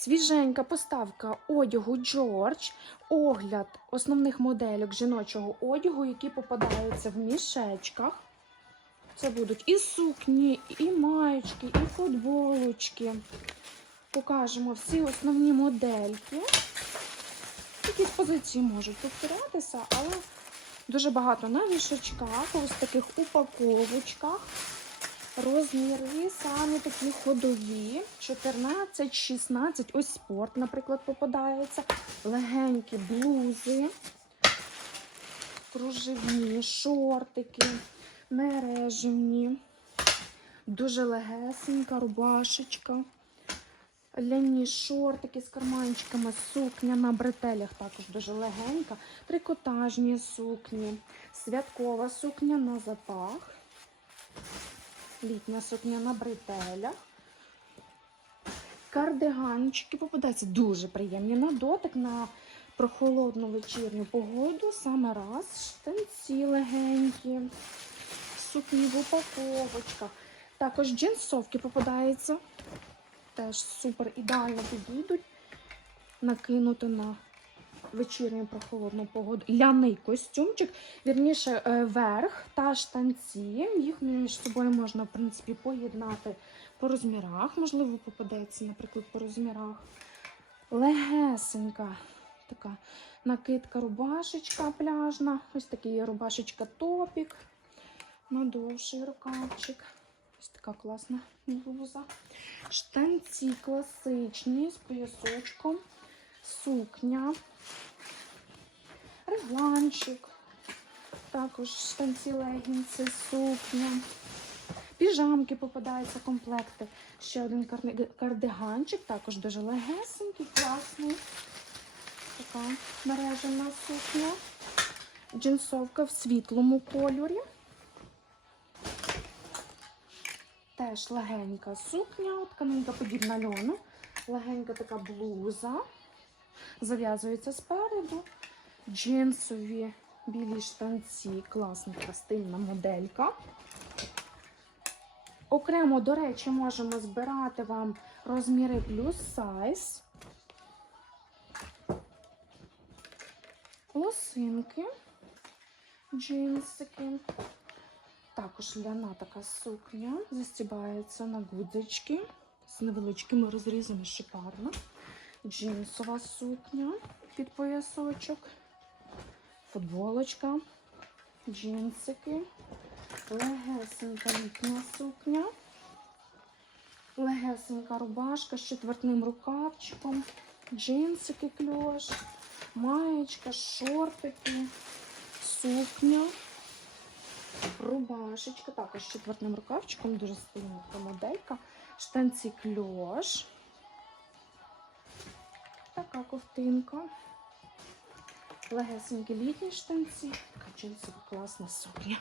Свіженька поставка одягу Джордж, огляд основних моделек жіночого одягу, які попадаються в мішечках. Це будуть і сукні, і маєчки, і футболочки. Покажемо всі основні модельки. Якісь позиції можуть повторятися, але дуже багато на вішачках, ось таких упаковочках. Розміри саме такі ходові. 14, 16. Ось спорт, наприклад, попадається. Легенькі блузи, кружевні, шортики, мережевні. Дуже легесенька рубашечка. Ляні шортики з карманчиками, сукня на бретелях також дуже легенька. Трикотажні сукні, святкова сукня на запах. Літня сукня на бретелях. Кардиганчики попадаються дуже приємні на дотик, на прохолодну вечірню погоду. Саме раз штанці легенькі, сукні в упаковочках. Також джинсовки попадаються. Теж супер ідеально підійдуть. Накинути на вечірню прохолодну погоду. Ляний костюмчик, вірніше, е, верх та штанці. Їх між собою можна, в принципі, поєднати по розмірах. Можливо, попадеться, наприклад, по розмірах. Легесенька така накидка, рубашечка пляжна. Ось такий рубашечка топік. На довший рукавчик. Ось така класна блуза. Штанці класичні з поясочком. Сукня. Регланчик. Також штанці легінці, сукня. Піжамки попадаються комплекти. Ще один кардиганчик, також дуже легесенький, класний. Така мережена сукня. Джинсовка в світлому кольорі. Теж легенька сукня, тканинка подібна льону. Легенька така блуза. Зав'язується спереду. Джинсові білі штанці. Класна стильна моделька. Окремо, до речі, можемо збирати вам розміри плюс сайз. Лосинки, джинсики. Також ляна така сукня. Застібається на гудзички з невеличкими розрізами шикарно. Джинсова сукня під поясочок. Футболочка, джинсики, легесенька літня сукня, легесенька рубашка з четвертним рукавчиком, джинсики кльош, маєчка, шортики, сукня, рубашечка, також з четвертним рукавчиком, дуже стильна моделька, штанці кльош, така ковтинка. Легесенькі літні штанці, така джинсова класна сукня.